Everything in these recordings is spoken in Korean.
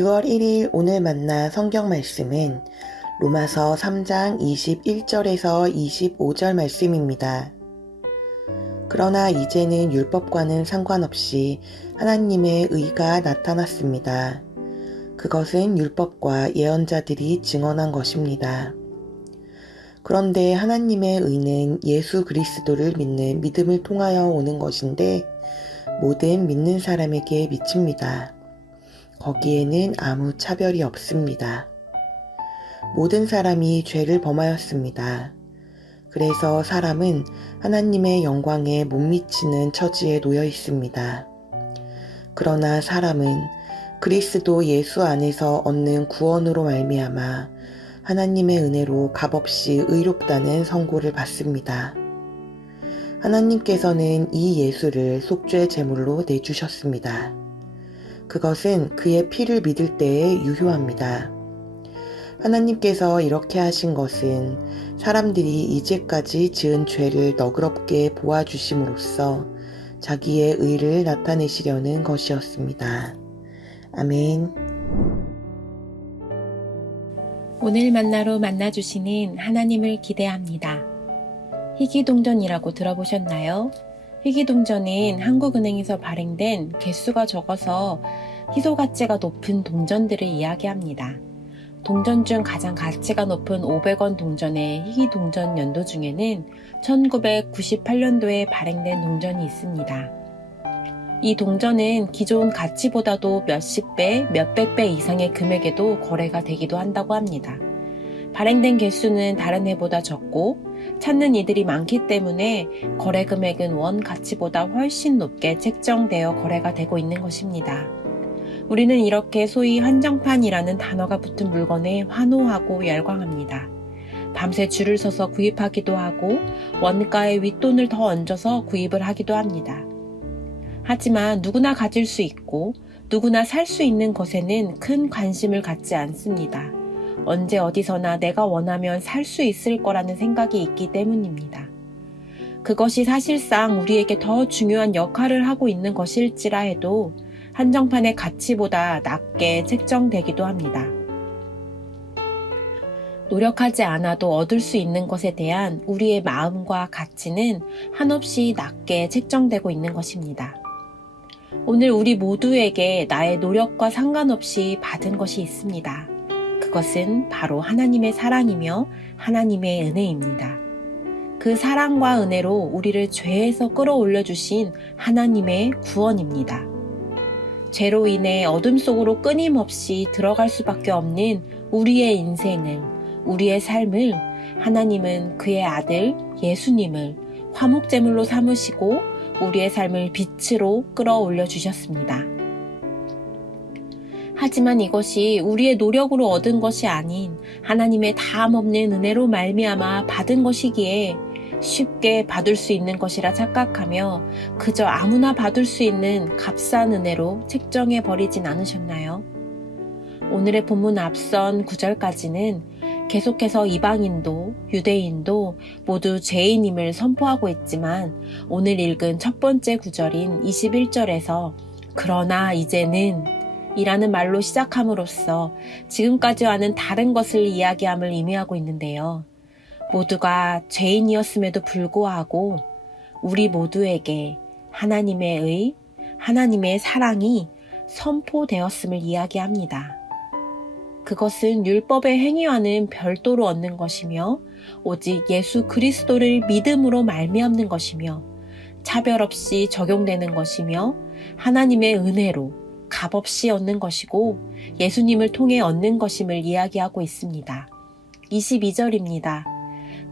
6월 1일 오늘 만나 성경 말씀은 로마서 3장 21절에서 25절 말씀입니다. 그러나 이제는 율법과는 상관없이 하나님의 의가 나타났습니다. 그것은 율법과 예언자들이 증언한 것입니다. 그런데 하나님의 의는 예수 그리스도를 믿는 믿음을 통하여 오는 것인데 모든 믿는 사람에게 미칩니다. 거기에는 아무 차별이 없습니다. 모든 사람이 죄를 범하였습니다. 그래서 사람은 하나님의 영광에 못 미치는 처지에 놓여 있습니다. 그러나 사람은 그리스도 예수 안에서 얻는 구원으로 말미암아 하나님의 은혜로 값없이 의롭다는 선고를 받습니다. 하나님께서는 이 예수를 속죄 제물로 내주셨습니다. 그것은 그의 피를 믿을 때에 유효합니다. 하나님께서 이렇게 하신 것은 사람들이 이제까지 지은 죄를 너그럽게 보아주심으로써 자기의 의를 나타내시려는 것이었습니다. 아멘. 오늘 만나로 만나주시는 하나님을 기대합니다. 희귀동전이라고 들어보셨나요? 희귀동전은 한국은행에서 발행된 개수가 적어서 희소 가치가 높은 동전들을 이야기합니다. 동전 중 가장 가치가 높은 500원 동전의 희귀동전 연도 중에는 1998년도에 발행된 동전이 있습니다. 이 동전은 기존 가치보다도 몇십 배, 몇백 배 이상의 금액에도 거래가 되기도 한다고 합니다. 발행된 개수는 다른 해보다 적고 찾는 이들이 많기 때문에 거래 금액은 원 가치보다 훨씬 높게 책정되어 거래가 되고 있는 것입니다. 우리는 이렇게 소위 한정판이라는 단어가 붙은 물건에 환호하고 열광합니다. 밤새 줄을 서서 구입하기도 하고 원가에 윗돈을 더 얹어서 구입을 하기도 합니다. 하지만 누구나 가질 수 있고 누구나 살 수 있는 것에는 큰 관심을 갖지 않습니다. 언제 어디서나 내가 원하면 살 수 있을 거라는 생각이 있기 때문입니다. 그것이 사실상 우리에게 더 중요한 역할을 하고 있는 것일지라 해도 한정판의 가치보다 낮게 책정되기도 합니다. 노력하지 않아도 얻을 수 있는 것에 대한 우리의 마음과 가치는 한없이 낮게 책정되고 있는 것입니다. 오늘 우리 모두에게 나의 노력과 상관없이 받은 것이 있습니다. 그것은 바로 하나님의 사랑이며 하나님의 은혜입니다. 그 사랑과 은혜로 우리를 죄에서 끌어올려 주신 하나님의 구원입니다. 죄로 인해 어둠 속으로 끊임없이 들어갈 수밖에 없는 우리의 인생을, 우리의 삶을 하나님은 그의 아들 예수님을 화목제물로 삼으시고 우리의 삶을 빛으로 끌어올려 주셨습니다. 하지만 이것이 우리의 노력으로 얻은 것이 아닌 하나님의 다함없는 은혜로 말미암아 받은 것이기에 쉽게 받을 수 있는 것이라 착각하며 그저 아무나 받을 수 있는 값싼 은혜로 책정해 버리진 않으셨나요? 오늘의 본문 앞선 9절까지는 계속해서 이방인도 유대인도 모두 죄인임을 선포하고 있지만 오늘 읽은 첫 번째 구절인 21절에서 그러나 이제는 이라는 말로 시작함으로써 지금까지와는 다른 것을 이야기함을 의미하고 있는데요. 모두가 죄인이었음에도 불구하고 우리 모두에게 하나님의 의, 하나님의 사랑이 선포되었음을 이야기합니다. 그것은 율법의 행위와는 별도로 얻는 것이며 오직 예수 그리스도를 믿음으로 말미암는 것이며 차별 없이 적용되는 것이며 하나님의 은혜로 값없이 얻는 것이고 예수님을 통해 얻는 것임을 이야기하고 있습니다. 22절입니다.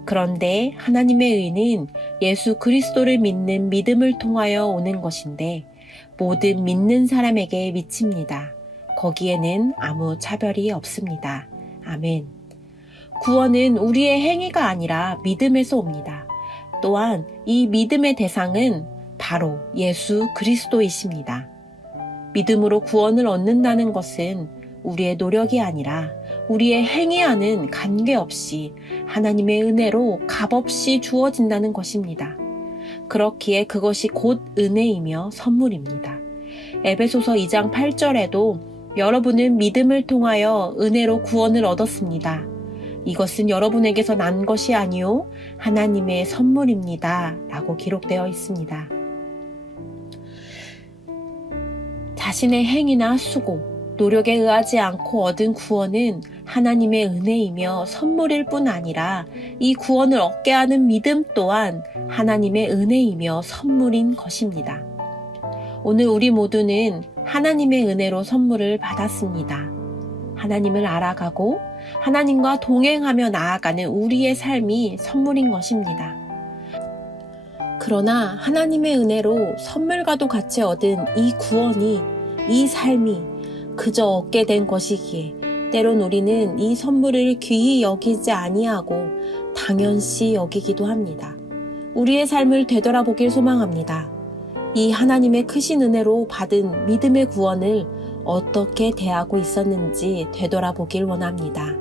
그런데 하나님의 의는 예수 그리스도를 믿는 믿음을 통하여 오는 것인데 모든 믿는 사람에게 미칩니다. 거기에는 아무 차별이 없습니다. 아멘. 구원은 우리의 행위가 아니라 믿음에서 옵니다. 또한 이 믿음의 대상은 바로 예수 그리스도이십니다. 믿음으로 구원을 얻는다는 것은 우리의 노력이 아니라 우리의 행위와는 관계없이 하나님의 은혜로 값없이 주어진다는 것입니다. 그렇기에 그것이 곧 은혜이며 선물입니다. 에베소서 2장 8절에도 여러분은 믿음을 통하여 은혜로 구원을 얻었습니다. 이것은 여러분에게서 난 것이 아니요 하나님의 선물입니다. 라고 기록되어 있습니다. 자신의 행위나 수고, 노력에 의하지 않고 얻은 구원은 하나님의 은혜이며 선물일 뿐 아니라 이 구원을 얻게 하는 믿음 또한 하나님의 은혜이며 선물인 것입니다. 오늘 우리 모두는 하나님의 은혜로 선물을 받았습니다. 하나님을 알아가고 하나님과 동행하며 나아가는 우리의 삶이 선물인 것입니다. 그러나 하나님의 은혜로 선물과도 같이 얻은 이 구원이, 이 삶이 그저 얻게 된 것이기에 때론 우리는 이 선물을 귀히 여기지 아니하고 당연시 여기기도 합니다. 우리의 삶을 되돌아보길 소망합니다. 이 하나님의 크신 은혜로 받은 믿음의 구원을 어떻게 대하고 있었는지 되돌아보길 원합니다.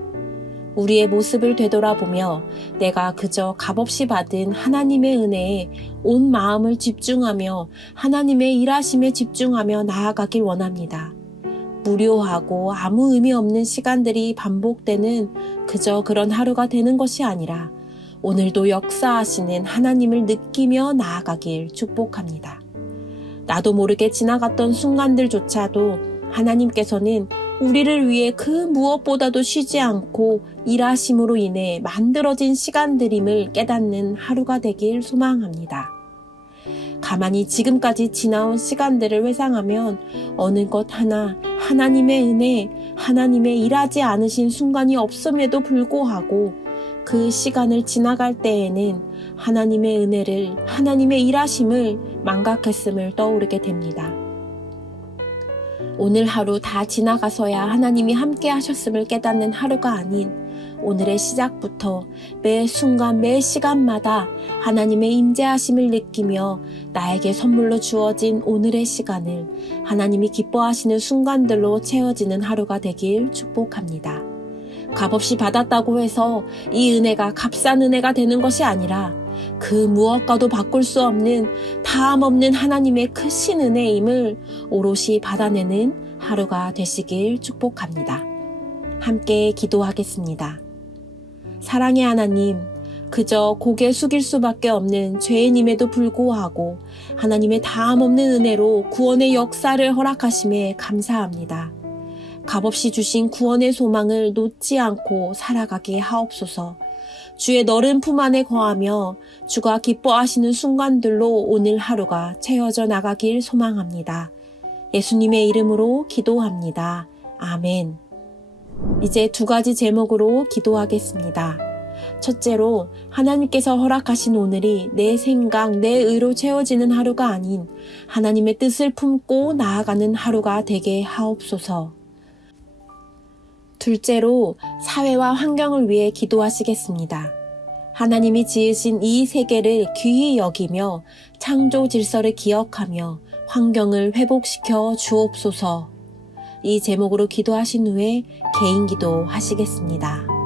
우리의 모습을 되돌아보며 내가 그저 값없이 받은 하나님의 은혜에 온 마음을 집중하며 하나님의 일하심에 집중하며 나아가길 원합니다. 무료하고 아무 의미 없는 시간들이 반복되는 그저 그런 하루가 되는 것이 아니라 오늘도 역사하시는 하나님을 느끼며 나아가길 축복합니다. 나도 모르게 지나갔던 순간들조차도 하나님께서는 우리를 위해 그 무엇보다도 쉬지 않고 일하심으로 인해 만들어진 시간들임을 깨닫는 하루가 되길 소망합니다. 가만히 지금까지 지나온 시간들을 회상하면 어느 것 하나 하나님의 은혜, 하나님의 일하지 않으신 순간이 없음에도 불구하고 그 시간을 지나갈 때에는 하나님의 은혜를, 하나님의 일하심을 망각했음을 떠오르게 됩니다. 오늘 하루 다 지나가서야 하나님이 함께 하셨음을 깨닫는 하루가 아닌 오늘의 시작부터 매 순간 매 시간마다 하나님의 임재하심을 느끼며 나에게 선물로 주어진 오늘의 시간을 하나님이 기뻐하시는 순간들로 채워지는 하루가 되길 축복합니다. 값없이 받았다고 해서 이 은혜가 값싼 은혜가 되는 것이 아니라 그 무엇과도 바꿀 수 없는 다함 없는 하나님의 크신 은혜임을 오롯이 받아내는 하루가 되시길 축복합니다. 함께 기도하겠습니다. 사랑의 하나님, 그저 고개 숙일 수밖에 없는 죄인임에도 불구하고 하나님의 다함 없는 은혜로 구원의 역사를 허락하심에 감사합니다. 값없이 주신 구원의 소망을 놓지 않고 살아가게 하옵소서. 주의 너른 품 안에 거하며 주가 기뻐하시는 순간들로 오늘 하루가 채워져 나가길 소망합니다. 예수님의 이름으로 기도합니다. 아멘. 이제 2가지 제목으로 기도하겠습니다. 첫째로 하나님께서 허락하신 오늘이 내 생각, 내 의로 채워지는 하루가 아닌 하나님의 뜻을 품고 나아가는 하루가 되게 하옵소서. 둘째로 사회와 환경을 위해 기도하시겠습니다. 하나님이 지으신 이 세계를 귀히 여기며 창조 질서를 기억하며 환경을 회복시켜 주옵소서. 이 제목으로 기도하신 후에 개인 기도 하시겠습니다.